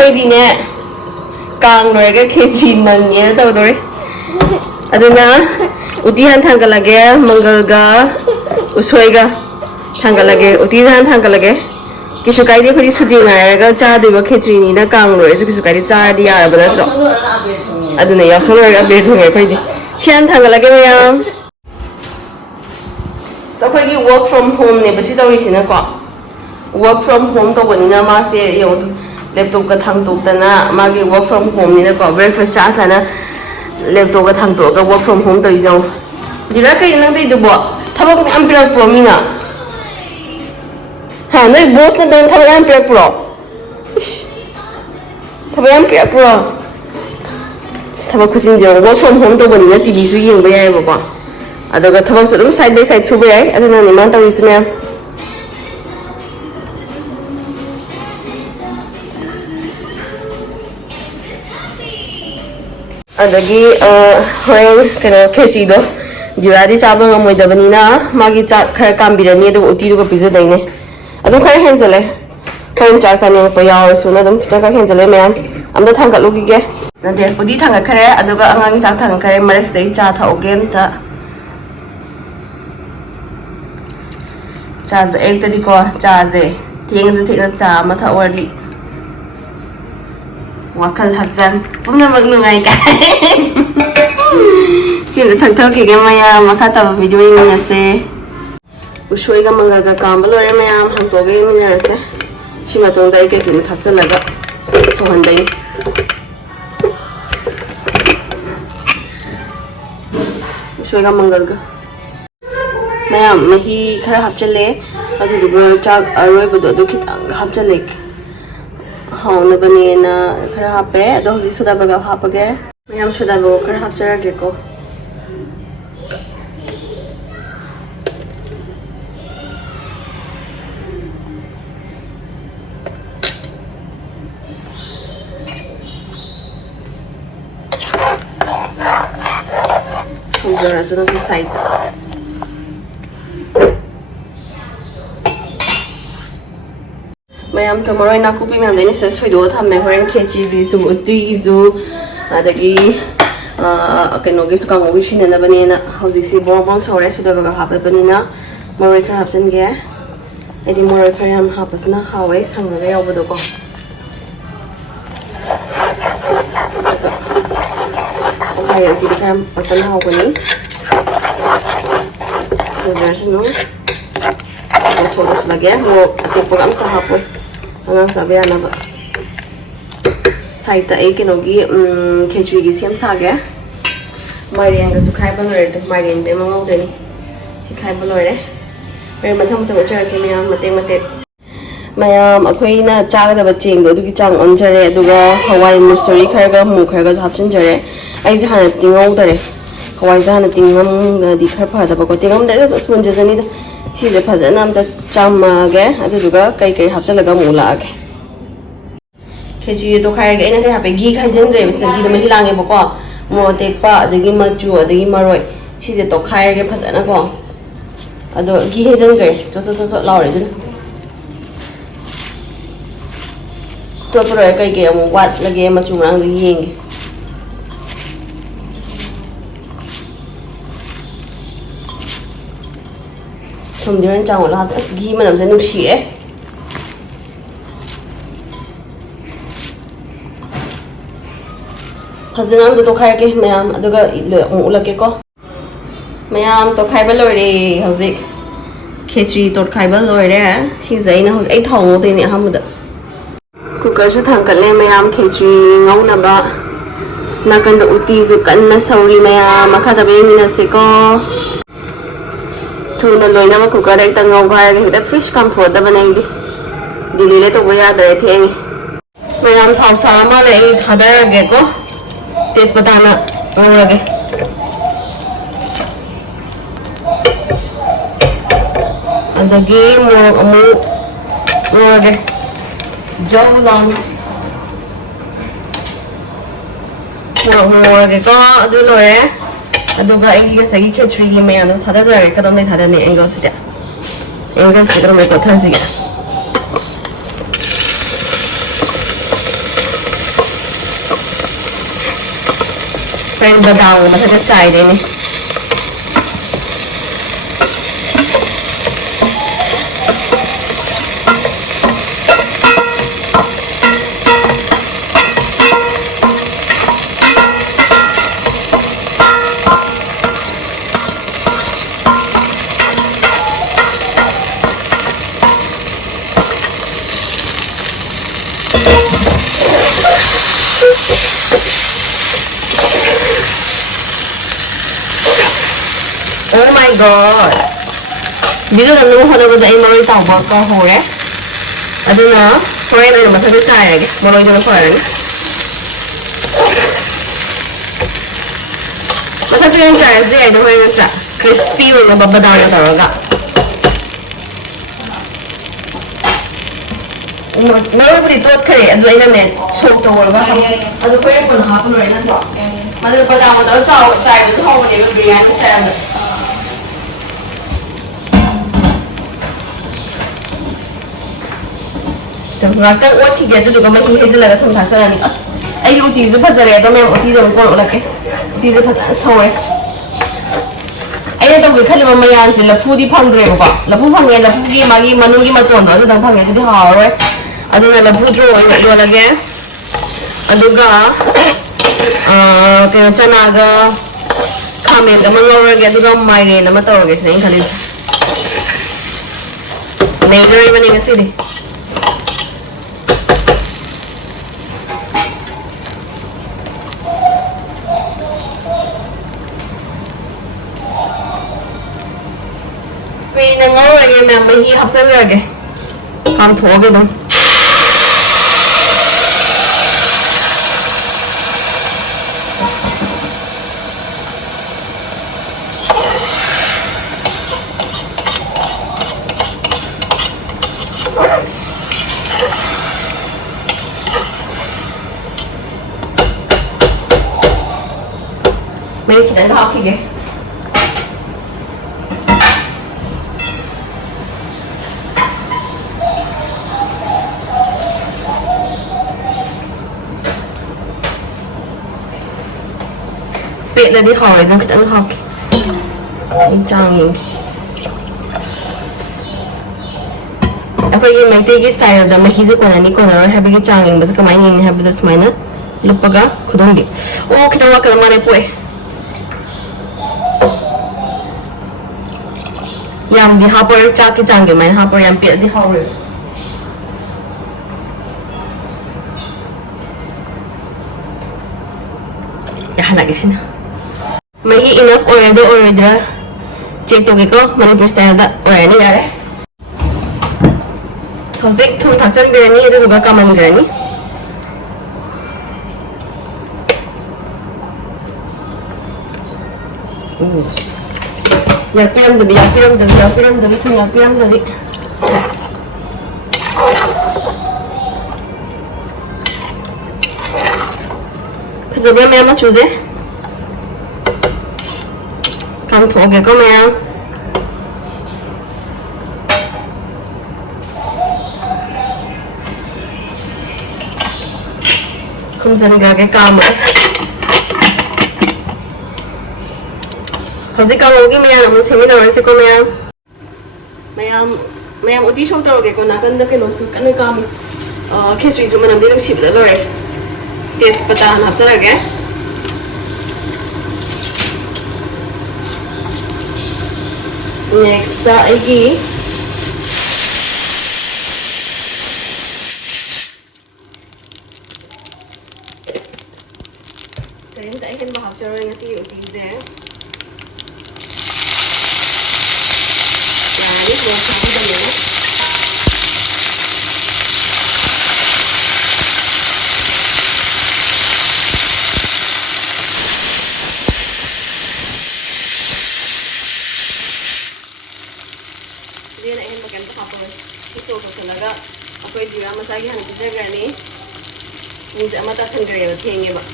ꯑꯩꯈꯣꯏꯗꯤꯅꯦ ꯀꯥꯡ ꯂꯣꯏꯔꯒ ꯈꯦꯆ꯭ꯔꯤ ꯅꯪꯉꯦꯅ ꯇꯧꯗꯣꯔꯦ ꯑꯗꯨꯅ ꯎꯇꯤ ꯍꯥꯟ ꯊꯥꯡꯒꯠꯂꯒꯦ ꯃꯪꯒꯜꯒ ꯎꯁꯣꯏꯒ ꯊꯥꯡꯒꯠꯂꯒꯦ ꯎꯇꯤ ꯍꯥꯟ ꯊꯥꯡꯒꯠꯂꯒꯦ ꯀꯩꯁꯨ ꯀꯥꯏꯗꯦ ꯑꯩꯈꯣꯏꯗꯤ ꯁꯨꯇꯤ ꯉꯥꯏꯔꯒ ꯆꯥꯗꯣꯏꯕ ꯈꯦꯆ꯭ꯔꯤꯅꯤꯅ ꯀꯥꯡ ꯂꯣꯏꯔꯁꯨ ꯀꯩꯁꯨ ꯀꯥꯏꯗꯦ ꯆꯥꯔꯗꯤ ꯌꯥꯔꯕ ꯅꯠꯇ꯭ꯔꯣ ꯑꯗꯨꯅ ꯌꯥꯎꯁꯪ ꯂꯣꯏꯔꯒ ꯑꯕꯦꯔ ꯊꯨꯡꯉꯦ ꯑꯩꯈꯣꯏꯗꯤ ꯁꯤ ꯍꯥꯟ ꯊꯥꯡꯒꯠꯂꯒꯦ ꯃꯌꯥꯝ ꯑꯩꯈꯣꯏꯒꯤ ꯋꯔꯛ ꯐ꯭ꯔꯣꯝ ꯍꯣꯝꯅꯦꯕ ꯁꯤ ꯇꯧꯔꯤꯁꯤꯅꯀꯣ ꯋꯔꯛ ꯐ꯭ꯔꯣꯝ ꯍꯣꯝ ꯇꯧꯕꯅꯤꯅ ꯃꯥꯁꯦ ꯂꯦꯞꯇꯣꯞꯀ ꯊꯥꯡꯇꯣꯛꯇꯅ ꯃꯥꯒꯤ ꯋꯔꯛ ꯐ꯭ꯔꯣꯝ ꯍꯣꯝꯅꯤꯅꯀꯣ ꯕ꯭ꯔꯦꯛꯐꯥꯁ ꯆꯥ ꯆꯥꯅ ꯂꯦꯞꯇꯣꯞꯀ ꯊꯥꯡꯇꯣꯛꯑꯒ ꯋꯔꯛ ꯐ꯭ꯔꯣꯝ ꯍꯣꯝ ꯇꯧꯔꯤꯁꯦ ꯗꯤꯔꯥ ꯀꯩꯅꯣ ꯅꯪ ꯇꯧꯔꯤꯗꯨꯕꯣ ꯊꯕꯛ ꯃꯌꯥꯝ ꯄꯤꯔꯛꯄ꯭ꯔꯣ ꯃꯤꯅ ꯍꯥ ꯅꯣꯏ ꯕꯣꯁꯅ ꯅꯪ ꯊꯕꯛ ꯌꯥꯝ ꯄꯤꯔꯛꯄ꯭ꯔꯣ ꯊꯕꯛ ꯌꯥꯝ ꯄꯤꯔꯛꯄ꯭ꯔꯣ ꯊꯕꯛ ꯈꯨꯆꯤꯟꯁꯦ ꯋꯔꯛ ꯐ꯭ꯔꯣꯝ ꯍꯣꯝ ꯇꯧꯕꯅꯤꯅ ꯇꯤꯚꯤꯁꯨ ꯌꯦꯡꯕ ꯌꯥꯏꯑꯕꯀꯣ ꯑꯗꯨꯒ ꯊꯕꯛꯁꯨ ꯑꯗꯨꯝ ꯁꯥꯏꯠ ꯕꯥꯏ ꯁꯥꯏꯠ ꯁꯨꯕ ꯌꯥꯏ ꯑꯗꯨꯅꯅꯦ ꯃꯥꯅ ꯇꯧꯔꯤꯁꯤ ꯃꯌꯥꯝ ꯑꯗꯒꯤ ꯍꯣꯔꯦꯟ ꯀꯩꯅꯣ ꯈꯦꯆꯤꯗꯣ ꯖꯨꯔꯥꯗꯤ ꯆꯥꯕ ꯉꯝꯃꯣꯏꯗꯕꯅꯤꯅ ꯃꯥꯒꯤ ꯆꯥꯛ ꯈꯔ ꯀꯥꯝꯕꯤꯔꯅꯤ ꯑꯗꯨꯒ ꯎꯇꯤꯗꯨꯒ ꯄꯤꯖꯗꯣꯏꯅꯦ ꯑꯗꯨꯝ ꯈꯔ ꯍꯦꯟꯖꯜꯂꯦ ꯍꯣꯔꯦꯟ ꯆꯥꯛ ꯆꯥꯅꯤꯡꯉꯛꯄ ꯌꯥꯎꯔꯁꯨꯅ ꯑꯗꯨꯝ ꯈꯤꯇꯪ ꯈꯔ ꯍꯦꯟꯖꯜꯂꯦ ꯃꯌꯥꯝ ꯑꯝꯇ ꯊꯥꯡꯒꯠꯂꯨꯈꯤꯒꯦ ꯅꯠꯇꯦ ꯎꯇꯤ ꯊꯥꯡꯒꯠꯈ꯭ꯔꯦ ꯑꯗꯨꯒ ꯑꯉꯥꯡꯒꯤ ꯆꯥꯛ ꯊꯥꯡꯒꯠꯈ꯭ꯔꯦ ꯃꯔꯛꯁꯤꯗꯩ ꯆꯥ ꯊꯛꯎꯒꯦ ꯑꯝꯇ ꯆꯥꯁꯦ ꯑꯌꯨꯛꯇꯗꯤꯀꯣ ꯆꯥꯁꯦ ꯊꯦꯡꯉꯁꯨ ꯊꯦꯡꯅ ꯆꯥ ꯑꯃ ꯊꯛꯎꯔꯗꯤ ꯋꯥꯈꯜ ꯍꯛꯆꯥꯡ ꯄꯨꯝꯅꯃꯛ ꯅꯨꯡꯉꯥꯏ ꯀꯥꯏ ꯁꯤꯗ ꯊꯛꯊꯈꯤꯒꯦ ꯃꯌꯥꯝ ꯃꯈꯥ ꯇꯥꯕ ꯚꯤꯗꯤꯑꯣ ꯌꯦꯡꯃꯤꯟꯅꯁꯦ ꯎꯁꯣꯏꯒ ꯃꯪꯒꯜꯒ ꯀꯥꯝꯕ ꯂꯣꯏꯔꯦ ꯃꯌꯥꯝ ꯍꯥꯡꯇꯣꯛꯑꯒ ꯌꯦꯡꯃꯤꯟꯅꯔꯁꯦ ꯁꯤ ꯃꯇꯨꯡꯗ ꯑꯩ ꯀꯩꯀꯩꯅꯣ ꯊꯥꯛꯆꯜꯂꯒ ꯁꯧꯍꯟꯗꯣꯏꯅꯤ उशोगा मंगल का मैं मही खरा हापचले चाक अरोबदो खितंग हापचले हाउनबनेना खरा हापे अदो हजि सुदाबगा हापगे मैं सुदाबो खरा हापचरगेको जरा जरा सी साइड मैम तो मरोई नाकुपी मैम देने से सोइदो थमे होरेन खेचीरी सु उतुइजु अदगी कनोगे सु कांगोगी शिनना बनेना हौजिसि बोंबों सौरे सुदबगा हापबनिना मरोई खरा हापचनगे एदि मरोई खरा हम हापसना हावे संगगा यावबदोको ओके अति खरा पतन हावबनी जरासनो सोस लगे वो अतेपोगा अमता हापोय अंगां साबे यानाबा साइड ए केनोगी खेचरी गी सेम सागे माइरेन गसु खाइबा लोरे माइरेन बे मंगौदनी सि खाइबा लोरे रे मथम मथम चरके मयाम मते मते मयाम अखोइना चागदबा चेंगदो अदुगी चांग ओनजरे अदुगा हवाई मुसुरी खरगा मु खरगा हापचनजरे आई जहाना तिंगौदरे हवाई जहाना तिंगम दि खर फदबको तिंगम दे सुनजजनी सीजे फजना अमता चामागे अदुगा कई कई हापचलगा मुलागे खेची तो खाइगे एना कई हापे घी खाइजनग्रे बसना घी दम हिलांगे बको मो तेपा अदगी मचु अदगी मरोय सीजे तो खाइगे फजना को अदो घी हेजनग्रे तो लाउरे दुन तो पुरो कई कई अमु वाट लगे मचु रंग येंगे थुमदिरन चांगला अस घी मनम से नुसिए फजनाम तो खाइके मैम अदुगा उलके को मैम तो खाइबा लोरे हौजिक खेचरी तो खाइबा लोरे सिजैना हौजिक आई थाव देने हमदा कुकर से थांकले मैम खेचरी ngौनबा नाकंद उती जु कन्ना सौरी मैम मखादा बेमिनसे को थूना लोइना मा कुकर एक तंगौ भाई के हिदा फिश कम फोदा बनेंगे दिलीले तो बया दरे थे मैम थाव सामा ले थादरगे को तेजपत्ता ना ngौरगे अदगी मोरक अमु ngौरगे जौ लॉन्ग ngौरगे को अदु लोरे अदुगा एंगी सगी खेचरी की मैं अनु थादा जरे कदम ने थादा ने एंगल से कदम में तो थरसिगे Friend badang masakit chai din eh. Oh my god! Video na nung hana ba ay maroy tawag ko hore? Ado na, foreign ay masabi chai maroy na foreign. Masabi yung chai siya ay doon yung sa crispy na babadaw na talaga. Maroy ko dito at kare, ado ay namin, soap to wala ba? Ado ko yung panahapon rin na to. Madal pa daw mo daw chai ito ko yung biryani chai. Ngakang uti dia tu juga macam hazel laga thong thasa ni as ai uti zu phazare to me uti zo ko lake uti zu phasa soe ai to ge khali ma yan si lapu di phangre ko lapu phangye lapu gi magi manu gi ma ton adu dang phangye di ha ro adu na lapu dro yo lage adu ga ke chana ga khame ga mangor ge adu ga mai ne na ma to ge sai khali nei gari bani ga si di nang ngồi vậy mà mình học sinh rồi kìa không thua cái đúng mình chỉ đánh học thì kìa là đi hỏi nó cái học trang hình Aku mai tegi style da mai hizo kona ni kona ha bigi trang hình bas kamai ni ha bidas mai na lupaga khudongi oh kita wa kala mare poe yam di hapor cha ki trang ge mai hapor yam pe di hawre ya hana ge sina May enough order check to ko Manipur style da order ni yare Hosik thum thaksan biryani itu juga kaman biryani Yapiram dabi thum yapiram dabi Pasabya मैं मत choose Không thuộc kìa có mèo Không dần ra cái cam ấy Hầu gì cam cái mèo là muốn xem đâu rồi sẽ có mèo Mèo một tí sâu tàu kìa còn nát cân cái lột cái này cam kchechri chúng mình làm đi làm xịp đã rồi Taste pata hấp ra kìa Next, lagi Kaya kita akan bahas cara yang si uti deh. Dan yang kami dulu. Dia nak ingin makan apa pun. Itu kalau aku juga masak yang kita jaga ni. Ni zaman tak sendiri tinggi mak.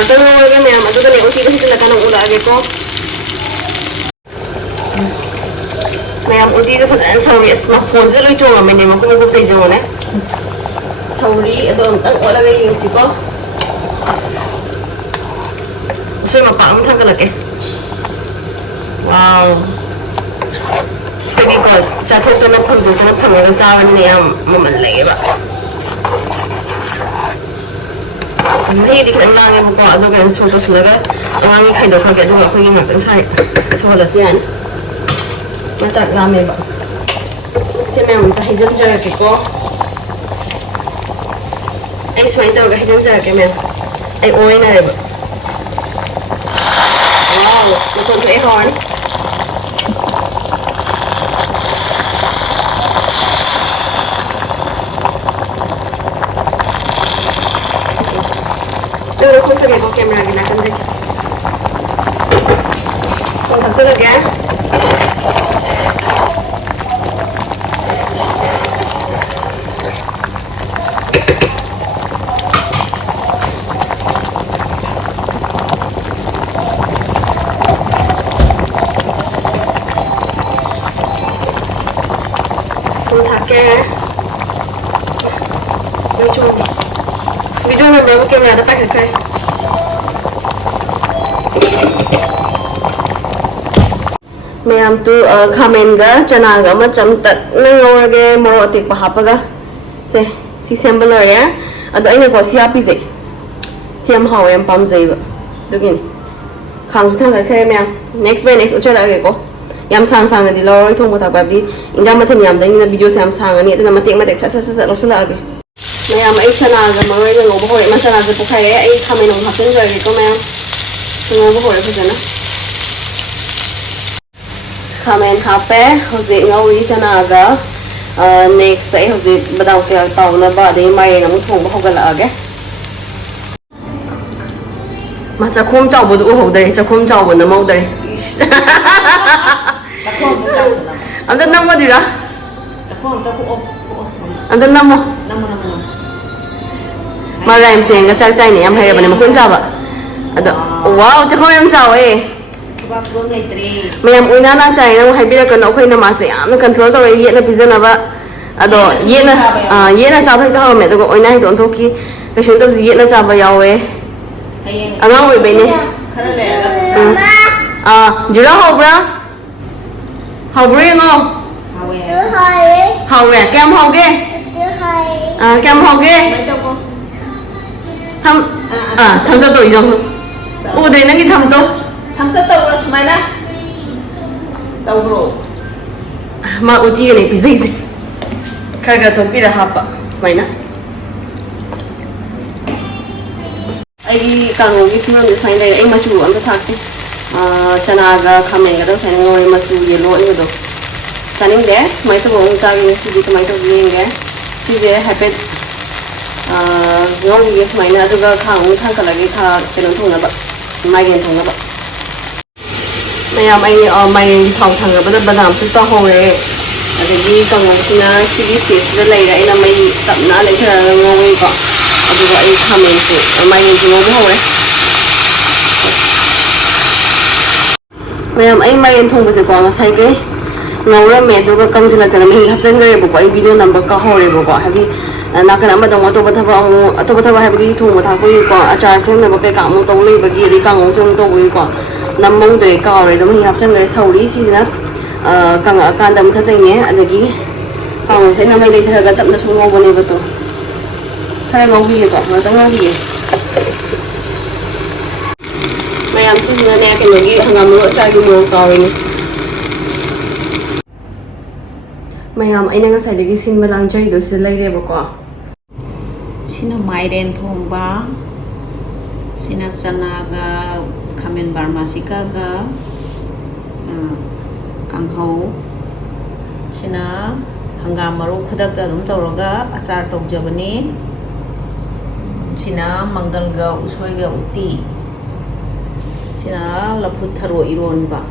Aku mau lagi macam tu kan, uti dah kita nak ulah lagi ko. mayam uti ko fasan sauri asma phone se loi chonga mene ma ko ko thai jone sauri ado tang ola ga yin si ko usai ma pang thang ka lake wow tagi ko cha thok to na phang to na phang ga cha wan ne am maman lage baนี่ดิฉันนั่งอยู่บนเตียงสูงๆสุดแล้วก็วางไข่ดาวข้าวแกงด้วยคุยกันหนักตั้งใช่ชอบละสิอันมาจากราเมงแบบใช่ไหมมันจะให้จังใจกี่ก็ไอ้สมัยตัวก็ให้จังใจกี่มั้ยไอ้โอ้ยน่ะเลยแบบว้าวตัวตัวไอ้ฮอนDulu aku sering pakai kamera gini kan deh. Kalau sudah ya. Kalau tak ya. Video में मैं camera दा packet करे मैं हम तो खामेन गा चना गा म चम तक नंगोर गे मोरो अतिक पा हापगा से सी सैंपल और या अदो इने को सिया पिजे सियम हाव एम पम जेब दुगिन खांग सुथां कर करे मैं नेक्स्ट बाय नेक्स्ट उचर आगे को yam sang sang na di lor thong ta ba di injam ma then yam dang na video sam sang ani ta ma tek ma tek sa sa sa lo sala age mayam ai chana ga ma oi ngo bo ma chana ga pukhai re ai khamai nong hap chen joi ko mayam ngo bo re phajana khamen khape hoje ngau ri chana ga next ai hoje badau te taw na ba de mai na mu thong ba hogala age ma cha khom chaw bo du ho dai cha khom chaw bo na mau dai Anda nama dia? Anda nama? Malah em sih nggak cak ni, em hari apa ni makan java. Ada, wow, cak kau em jauh Mayam uina na cai, na hari bila kena aku ini masih, am control tu ye na pizza naba. Ado, ye na java itu apa? Metu kau uina itu untuk ki, kesun tu ye na java jauh Angang wei bini. Jurah hau bra? Hau bra ngau? Hau ya, kem hau ke? Kem hau ke? Tham sao tuổi rồi? Đây nó cái tham tu. Tham sao tàu rồi mày đó? Tàu rồi. Mà uti cái này bị gì? Khai cái thôi bị là hấp mày nè. Ai càng ngồi cái phim này sai này anh mà chủ anh có thắc đi. Chana ga khamen ga sai ngồi mà chủ ye lo ini do. Saning deh, mai tu orang cakap ni sih tu mai tu ni enggak. Si dia habit ngau ye mai na tu ga khang kalau lagi khang penon thong na ba. Mai gen thong na ba. Mai di thong thang ga ba badam tu ta ho re. Jadi kang ngau sina si di space da lai ra ina mai tap na lai thara ngau we ko. Abu ga ai khamen tu mai gen ngau ho re. Mai gen thong ba se ko na sai ke. Ngau me do ga kang sila tana mi hapsan gare bu ko ai video number ka hore bu ko habi na kana ma dong to batha ba habi thung ma tha ko ko achar sem na ba kai ka mu to le ba gi ri kang ngong sung to bu ko nam mong de ka re do mi hapsan gare sauri si na kang kan dam tha tai ne adagi kang se na mai le tha ga tap na su ngo bo ne ba to khara ngau gi ko ma ta ngau gi mayam si na ne ke no gi hangam ro cha gi mo ka re ni Mayam ay nga sa lagi sin malang jay do sila ire ko. Sina mairen thongba, sina chanaga khamen barmasika ga kanghau, sina hangam maru khudak ta dum tawraga achar tawjabani, sina mangal ga usoi ga uti, sina laphut tharo iron ba.